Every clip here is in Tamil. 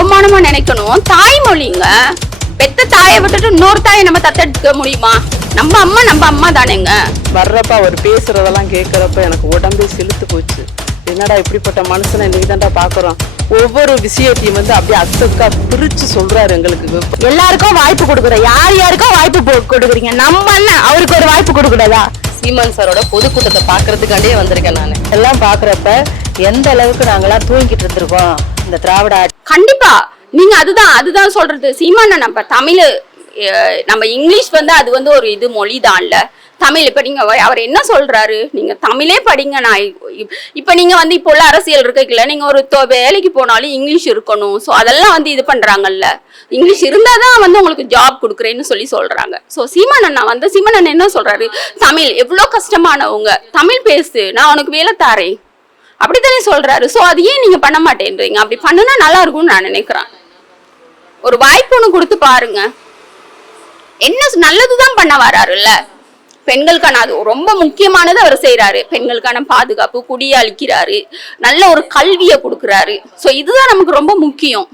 அவமானமா நினைக்கணும். தாய்மொழிங்க. பெத்த தாயை விட்டுட்டு இன்னொரு தாயை நம்ம தத்தெடுக்க முடியுமா? நம்ம அம்மா தானேங்க. வர்றப்ப அவர் பேசுறதெல்லாம் கேட்கறப்ப எனக்கு உடம்பே சிலுத்து போச்சு. என்னடா இப்படிப்பட்ட மனுஷனை இன்னைக்கு தான்டா பாக்குறோம். ஒவ்வொரு விஷயத்தையும் அப்படியே அக்கா பிரிச்சு சொல்றாரு எங்களுக்கு. எல்லாருக்கும் வாய்ப்பு கொடுக்குறோம். யாருக்கும் வாய்ப்பு கொடுக்குறீங்க? நம்ம அண்ணன் அவருக்கு ஒரு வாய்ப்பு கொடுக்கூடாதா? சீமான் சாரோட பொதுக்கூட்டத்தை பாக்குறதுக்காண்டே வந்திருக்கேன் நான். எல்லாம் பாக்குறப்ப எந்த அளவுக்கு நாங்கெல்லாம் தூங்கிட்டு இருந்திருக்கோம் இந்த திராவிட. கண்டிப்பா நீங்க அதுதான் சொல்றது. சீமான நம்ம இங்கிலீஷ் அது ஒரு இது மொழிதான்ல. தமிழ் இப்ப நீங்க அவர் என்ன சொல்றாரு, நீங்க தமிழே படிங்க. நான் இப்ப நீங்க இப்போ உள்ள அரசியல் இருக்கல, நீங்க ஒரு வேலைக்கு போனாலும் இங்கிலீஷ் இருக்கணும். ஸோ அதெல்லாம் இது பண்றாங்கல்ல. இங்கிலீஷ் இருந்தாதான் உங்களுக்கு ஜாப் கொடுக்குறேன்னு சொல்றாங்க. ஸோ சீமான் என்ன சொல்றாரு, தமிழ் எவ்வளவு கஷ்டமானவங்க, தமிழ் பேசு, நான் உனக்கு வேலை தாரேன் அப்படித்தானே சொல்றாரு. ஸோ அது ஏன் நீங்க பண்ண மாட்டேன்றீங்க? அப்படி பண்ணுனா நல்லா இருக்கும்னு நான் நினைக்கிறேன். ஒரு வாய்ப்பு ஒண்ணு கொடுத்து பாருங்க. என்ன நல்லதுதான் பண்ண வராருல்ல. பெண்களுக்கான அது ரொம்ப முக்கியமானது அவர் செய்யறாரு. பெண்களுக்கான பாதுகாப்பு, குடியை அளிக்கிறாரு, நல்ல ஒரு கல்வியை கொடுக்குறாரு. ஸோ இதுதான் நமக்கு ரொம்ப முக்கியம்.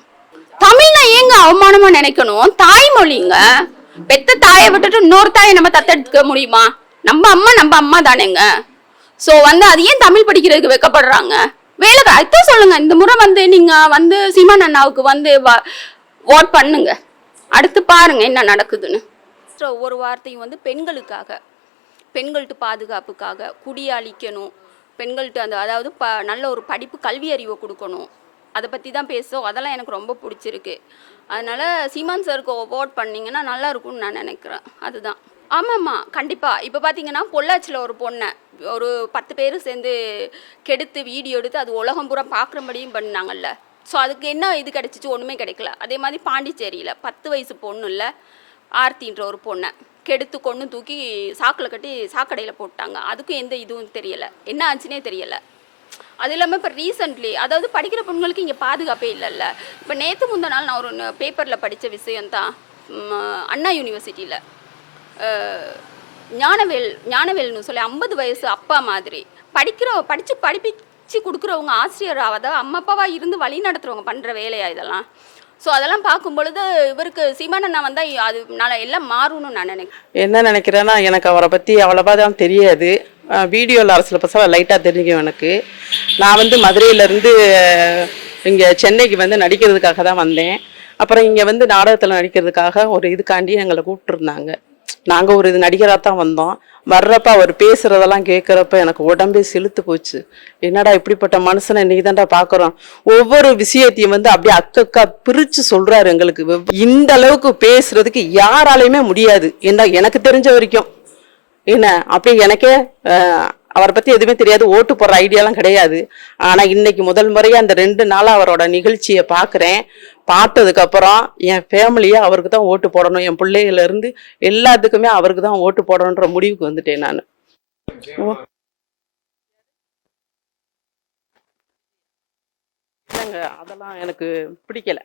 தமிழ்னா ஏங்க அவமானமா நினைக்கணும்? தாய்மொழிங்க. பெத்த தாயை விட்டுட்டு இன்னொரு தாயை நம்ம தத்தெடுக்க முடியுமா? நம்ம அம்மா தானேங்க. ஸோ அது ஏன் தமிழ் படிக்கிறதுக்கு வெக்கப்படுறாங்க? வேலை அதான் சொல்லுங்க. இந்த முறை நீங்க சீமான் அண்ணாவுக்கு ஓட் பண்ணுங்க. அடுத்து பாருங்க என்ன நடக்குதுன்னு. ஒவ்வொரு வார்த்தையும் பெண்களுக்காக, பெண்கள்கிட்ட பாதுகாப்புக்காக, குடியை அழிக்கணும், பெண்கள்கிட்ட அதாவது நல்ல ஒரு படிப்பு கல்வி அறிவை கொடுக்கணும், அதை பற்றி தான் பேசும். அதெல்லாம் எனக்கு ரொம்ப பிடிச்சிருக்கு. அதனால சீமான் சாருக்கு ஓட் பண்ணிங்கன்னா நல்லா இருக்கும்னு நான் நினைக்கிறேன். அதுதான். ஆமாம்மா, கண்டிப்பாக. இப்போ பார்த்தீங்கன்னா பொள்ளாச்சியில் ஒரு பொண்ணை ஒரு 10 பேர் சேர்ந்து கெடுத்து வீடியோ எடுத்து அது உலகம் பூரா பார்க்குறபடியும் பண்ணாங்கல்ல. ஸோ அதுக்கு என்ன இது கிடைச்சிச்சு? ஒன்றுமே கிடைக்கல. அதே மாதிரி பாண்டிச்சேரியில் 10 வயசு பொண்ணு இல்லை, ஆர்த்தின்ற ஒரு பொண்ணை கெடுத்து கொண்டு தூக்கி சாக்கில் கட்டி சாக்கடையில் போட்டாங்க. அதுக்கும் எந்த இதுவும் தெரியலை, என்ன ஆச்சுன்னே தெரியலை. அது இல்லாமல் இப்போ ரீசெண்ட்லி அதாவது படிக்கிற பொண்ணுங்களுக்கு இங்கே பாதுகாப்பே இல்லைல்ல. இப்போ நேற்று முந்தின நாள் நான் ஒரு பேப்பரில் படித்த விஷயந்தான். அண்ணா யூனிவர்சிட்டியில் ஞானவேல்னு சொல்லி 50 வயசு அப்பா மாதிரி படிப்பிச்சு கொடுக்குறவங்க ஆசிரியர், அதாவது அம்மா அப்பாவாக இருந்து வழி நடத்துகிறவங்க பண்ணுற வேலையா இதெல்லாம்? ஸோ அதெல்லாம் பார்க்கும் பொழுது இவருக்கு சீமானண்ணா வந்தால் அது நான் எல்லாம் மாறும்னு நான் நினைக்கிறேன். என்ன நினைக்கிறேன்னா, எனக்கு அவரை பற்றி அவ்வளோவா தான் தெரியாது. வீடியோவில் அரசியல் பசங்க லைட்டாக தெரிஞ்சுக்கும் எனக்கு. நான் மதுரையிலேருந்து இங்கே சென்னைக்கு நடிக்கிறதுக்காக தான் வந்தேன். அப்புறம் இங்கே நாடகத்தில் நடிக்கிறதுக்காக ஒரு இதுக்காண்டி எங்களை கூப்பிட்டுருந்தாங்க. நாங்கள் ஒரு இது நடிகராக தான் வந்தோம். வர்றப்ப அவர் பேசுறதெல்லாம் கேட்குறப்ப எனக்கு உடம்பே சிலுத்து போச்சு. என்னடா இப்படிப்பட்ட மனுஷனை இன்னைக்கு தான்டா பாக்குறோம். ஒவ்வொரு விஷயத்தையும் அப்படியே அக்கா பிரிச்சு சொல்றாரு எங்களுக்கு. இந்த அளவுக்கு பேசுறதுக்கு யாராலையுமே முடியாது. என்ன எனக்கு தெரிஞ்ச வரைக்கும் என்ன அப்படி எனக்கே அவரை பத்தி எதுவுமே தெரியாது. ஓட்டு போடுற ஐடியாலாம் கிடையாது. ஆனா இன்னைக்கு முதல் முறையா அந்த 2 நாளா அவரோட நிகழ்ச்சியை பாக்குறேன். பார்த்ததுக்கு அப்புறம் என் ஃபேமிலியா அவருக்கு தான் ஓட்டு போடணும், என் பிள்ளைகள இருந்து எல்லாத்துக்குமே அவருக்கு தான் ஓட்டு போடணுன்ற முடிவுக்கு வந்துட்டேன் நான். அதெல்லாம் எனக்கு பிடிக்கல.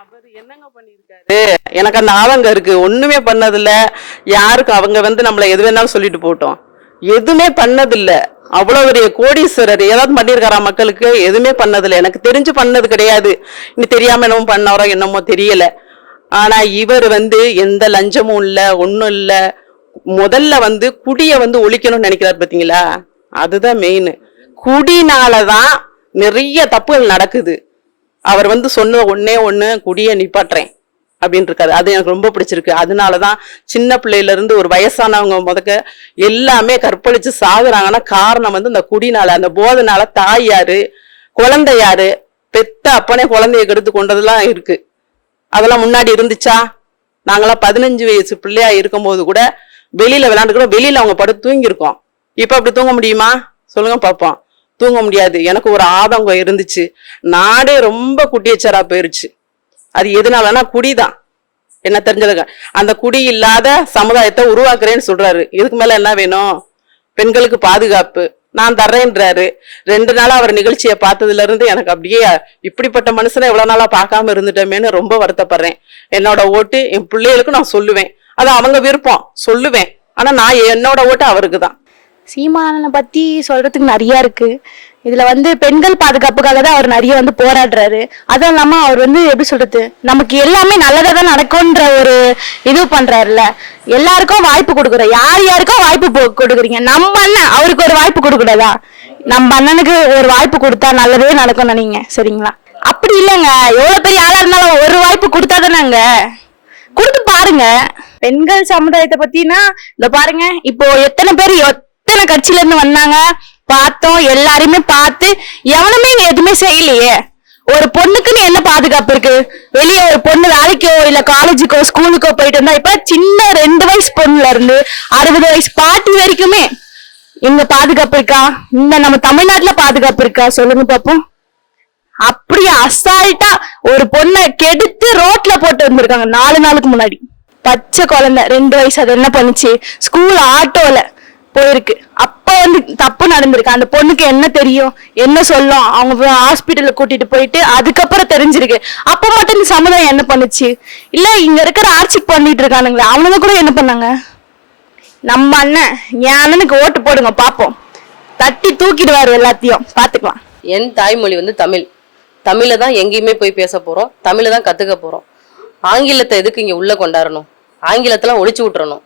அவர் என்னங்க பண்ணிருக்காரு? எனக்கு அந்த ஆதங்க இருக்கு. ஒண்ணுமே பண்ணதில்ல. யாருக்கு அவங்க நம்மள எது வேணாலும் சொல்லிட்டு போட்டோம். எதுவுமே பண்ணதில்லை. அவ்வளவு பெரிய கோடீஸ்வரர் ஏதாவது பண்ணியிருக்காரா மக்களுக்கு? எதுவுமே பண்ணதில்லை. எனக்கு தெரிஞ்சு பண்ணது கிடையாது. இன்னும் தெரியாம என்னமோ பண்ணவரோ என்னமோ தெரியல. ஆனா இவர் எந்த லஞ்சமும் இல்லை, ஒன்றும் இல்லை. முதல்ல குடியை ஒழிக்கணும்னு நினைக்கிறாரு பார்த்தீங்களா? அதுதான் மெயின். குடினாலதான் நிறைய தப்புகள் நடக்குது. அவர் சொன்ன ஒன்னே ஒண்ணு, குடியை நிப்பாட்டுறேன் அப்படின்னு இருக்காரு. அது எனக்கு ரொம்ப பிடிச்சிருக்கு. அதனாலதான் சின்ன பிள்ளையில இருந்து ஒரு வயசானவங்க முதக்க எல்லாமே கற்பழிச்சு சாகுறாங்கன்னா காரணம் இந்த குடினால, அந்த போதனால. தாய் யாரு, குழந்தை யாரு? பெத்த அப்பனே குழந்தைய கெடுத்து கொண்டதெல்லாம் இருக்கு. அதெல்லாம் முன்னாடி இருந்துச்சா? நாங்களாம் 15 வயசு பிள்ளையா இருக்கும் போது கூட வெளியில விளையாண்டுக்கிறோம். வெளியில அவங்க படுத்து தூங்கியிருக்கோம். இப்ப அப்படி தூங்க முடியுமா? சொல்லுங்க பாப்போம். தூங்க முடியாது. எனக்கு ஒரு ஆதங்கம் இருந்துச்சு. நாடே ரொம்ப குட்டியச்சரா போயிருச்சு. அது எதனாலன்னா குடிதான். என்ன தெரிஞ்சதுங்க, அந்த குடி இல்லாத சமுதாயத்தை உருவாக்குறேன்னு சொல்றாரு. இதுக்கு மேல என்ன வேணும்? பெண்களுக்கு பாதுகாப்பு நான் தர்றேன்றாரு. 2 நாளா அவர் நிகழ்ச்சியை பார்த்ததுல இருந்து எனக்கு அப்படியே இப்படிப்பட்ட மனுஷனை எவ்வளவு நாளா பார்க்காம இருந்துட்டோமேன்னு ரொம்ப வருத்தப்படுறேன். என்னோட ஓட்டு என் பிள்ளைகளுக்கு நான் சொல்லுவேன். அது அவங்க விருப்பம், சொல்லுவேன். ஆனா நான் என்னோட ஓட்டு அவருக்கு தான். சீமானனை பத்தி சொல்றதுக்கு நிறைய இருக்கு. இதுல வந்து பெண்கள் பாதுகாப்புக்காக தான் அவர் நிறைய வந்து போராடுறாரு. அதுவும் இல்லாம அவர் வந்து எப்படி சொல்றது, நமக்கு எல்லாமே நல்லதா தான் நடக்கும்ன்ற ஒரு இது பண்றாருல்ல. எல்லாருக்கும் வாய்ப்பு கொடுக்குறோம். யார் யாருக்கும் வாய்ப்பு கொடுக்குறீங்க? நம்ம அண்ணன் அவருக்கு ஒரு வாய்ப்பு கொடுக்கூடாதா? நம்ம அண்ணனுக்கு ஒரு வாய்ப்பு கொடுத்தா நல்லதே நடக்கும் நினைங்க, சரிங்களா? அப்படி இல்லைங்க, எவ்வளவு பெரிய ஆளா இருந்தாலும் ஒரு வாய்ப்பு கொடுத்தா தானேங்க, கொடுத்து பாருங்க. பெண்கள் சமுதாயத்தை பத்தினா இந்த பாருங்க, இப்போ எத்தனை பேர் எத்தனை கட்சியில இருந்து வந்தாங்க பார்த்தோம். எல்லாருமே பார்த்து எவனுமே இங்க எதுவுமே செய்யலையே. ஒரு பொண்ணுக்குன்னு என்ன பாதுகாப்பு இருக்கு? வெளியே ஒரு பொண்ணு வேலைக்கோ இல்ல காலேஜுக்கோ ஸ்கூலுக்கோ போயிட்டு வந்தா, இப்ப சின்ன 2 வயசு பொண்ணுல இருந்து 60 வயசு பாட்டி வரைக்குமே இங்க பாதுகாப்பு இருக்கா? இந்த நம்ம தமிழ்நாட்டுல பாதுகாப்பு இருக்கா? சொல்லுங்க பாப்போம். அப்படியே அசால்ட்டா ஒரு பொண்ணை கெடுத்து ரோட்ல போட்டு வந்திருக்காங்க 4 நாளுக்கு முன்னாடி. பச்சை குழந்தை 2 வயசு, அது என்ன பண்ணுச்சு? ஸ்கூல் ஆட்டோல போயிருக்கு. அப்ப வந்து தப்பு நடந்திருக்கு. அந்த பொண்ணுக்கு என்ன தெரியும், என்ன சொல்லும்? அவங்க ஹாஸ்பிட்டல்ல கூட்டிட்டு போயிட்டு அதுக்கப்புறம் தெரிஞ்சிருக்கு. அப்ப மட்டும் இந்த சமுதாயம் என்ன பண்ணுச்சு? இல்ல இங்க இருக்கிற ஆட்சிக்கு பண்ணிட்டு இருக்கானுங்களே, அவனுங்க கூட என்ன பண்ணாங்க? நம்ம அண்ணன், என் அண்ணனுக்கு ஓட்டு போடுங்க பாப்போம். தட்டி தூக்கிடுவாரு, எல்லாத்தையும் பாத்துக்கலாம். என் தாய்மொழி வந்து தமிழ். தமிழை தான் எங்கேயுமே போய் பேச போறோம், தமிழை தான் கத்துக்க போறோம். ஆங்கிலத்தை எதுக்கு இங்க உள்ள கொண்டாடணும்? ஆங்கிலத்தெல்லாம் ஒழிச்சு விட்டுறணும்.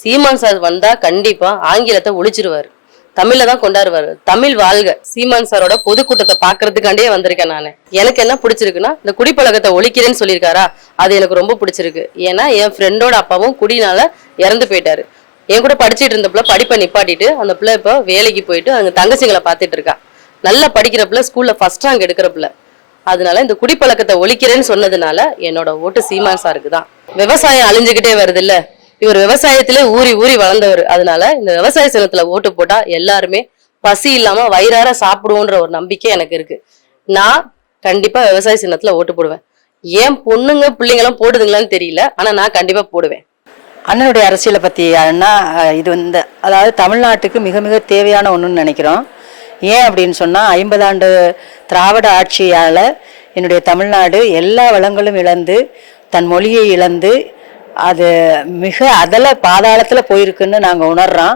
சீமான் சார் வந்தா கண்டிப்பா ஆங்கிலத்தை ஒழிச்சிருவாரு, தமிழை தான் கொண்டாடுவாரு. தமிழ் வாழ்க. சீமான் சாரோட பொதுக்கூட்டத்தை பாக்குறதுக்காண்டே வந்திருக்கேன் நானு. எனக்கு என்ன பிடிச்சிருக்குன்னா, இந்த குடிப்பழக்கத்தை ஒழிக்கிறேன்னு சொல்லியிருக்காரா, அது எனக்கு ரொம்ப பிடிச்சிருக்கு. ஏன்னா என் ஃப்ரெண்டோட அப்பாவும் குடினால இறந்து போயிட்டாரு. என் கூட படிச்சுட்டு இருந்த பிள்ளை படிப்பை நிப்பாட்டிட்டு அந்த பிள்ளை இப்போ வேலைக்கு போயிட்டு அங்க தங்கச்சிங்களை பார்த்துட்டு இருக்கா. நல்லா படிக்கிற பிள்ளை, ஸ்கூல்ல ஃபர்ஸ்ட் ரேங்க் எடுக்கிற பிள்ளை. அதனால இந்த குடிப்பழக்கத்தை ஒழிக்கிறேன்னு சொன்னதுனால என்னோட ஓட்டு சீமான் சாருக்கு தான். விவசாயம் அழிஞ்சுக்கிட்டே வருது இல்ல, இவர் விவசாயத்திலே ஊறி ஊறி வளர்ந்தவர். அதனால இந்த விவசாய சின்னத்துல ஓட்டு போட்டா எல்லாருமே பசி இல்லாம வயிறார சாப்பிடுவோன்ற ஒரு நம்பிக்கை எனக்கு இருக்கு. நான் கண்டிப்பா விவசாய சின்னத்துல ஓட்டு போடுவேன். ஏன் பொண்ணுங்க பிள்ளைங்களும் போடுதுங்களான்னு தெரியல, ஆனா நான் கண்டிப்பா போடுவேன். அண்ணனுடைய அரசியலை பற்றி அண்ணா இது வந்து அதாவது தமிழ்நாட்டுக்கு மிக மிக தேவையான ஒன்றுன்னு நினைக்கிறோம். ஏன் அப்படின்னு சொன்னால், 50 ஆண்டு திராவிட ஆட்சியால் என்னுடைய தமிழ்நாடு எல்லா வளங்களும் இழந்து, தன் மொழியை இழந்து, அது மிக அதல பாதாளத்தில் போயிருக்குன்னு நாங்கள் உணர்றோம்.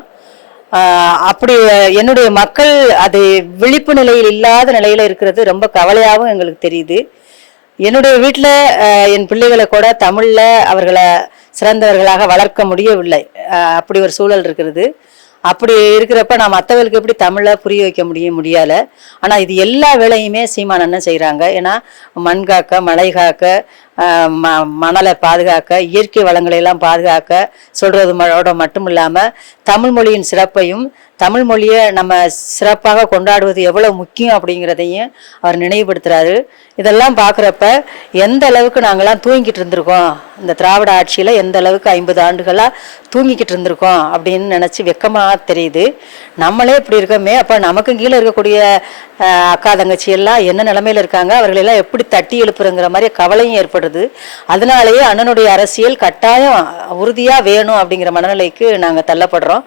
அப்படி என்னுடைய மக்கள் அது விழிப்பு நிலையில் இல்லாத நிலையில் இருக்கிறது ரொம்ப கவலையாகவும் எங்களுக்கு தெரியுது. என்னுடைய வீட்டில் என் பிள்ளைகளை கூட தமிழில் அவர்களை சிறந்தவர்களாக வளர்க்க முடியவில்லை. அப்படி ஒரு சூழல் இருக்கிறது. அப்படி இருக்கிறப்ப நான் மற்றவர்களுக்கு எப்படி தமிழை புரிய வைக்க முடியலை. ஆனால் இது எல்லா வேலையுமே சீமான் அண்ணன் செய்கிறாங்க. ஏன்னா மண் காக்க, மழை காக்க, மணலை பாதுகாக்க, இயற்கை வளங்களை எல்லாம் பாதுகாக்க சொல்றதோட மட்டும் இல்லாமல் தமிழ் மொழியின் சிறப்பையும், தமிழ் மொழியை நம்ம சிறப்பாக கொண்டாடுவது எவ்வளவு முக்கியம் அப்படிங்கிறதையும் அவர் நினைவுபடுத்துறாரு. இதெல்லாம் பார்க்குறப்ப எந்த அளவுக்கு நாங்கள்லாம் தூங்கிக்கிட்டு இருந்திருக்கோம், இந்த திராவிட ஆட்சியில் எந்த அளவுக்கு 50 ஆண்டுகளாக தூங்கிக்கிட்டு இருந்திருக்கோம் அப்படின்னு நினச்சி வெக்கமாக தெரியுது. நம்மளே இப்படி இருக்கோமே, அப்போ நமக்கு கீழே இருக்கக்கூடிய அக்கா தங்கச்சி எல்லாம் என்ன நிலைமையில இருக்காங்க, அவர்களெல்லாம் எப்படி தட்டி எழுப்புறங்கிற மாதிரி கவலையும் ஏற்படுது. அதனாலேயே அண்ணனுடைய அரசியல் கட்டாயம் உறுதியாக வேணும் அப்படிங்கிற மனநிலைக்கு நாங்கள் தள்ளப்படுறோம்.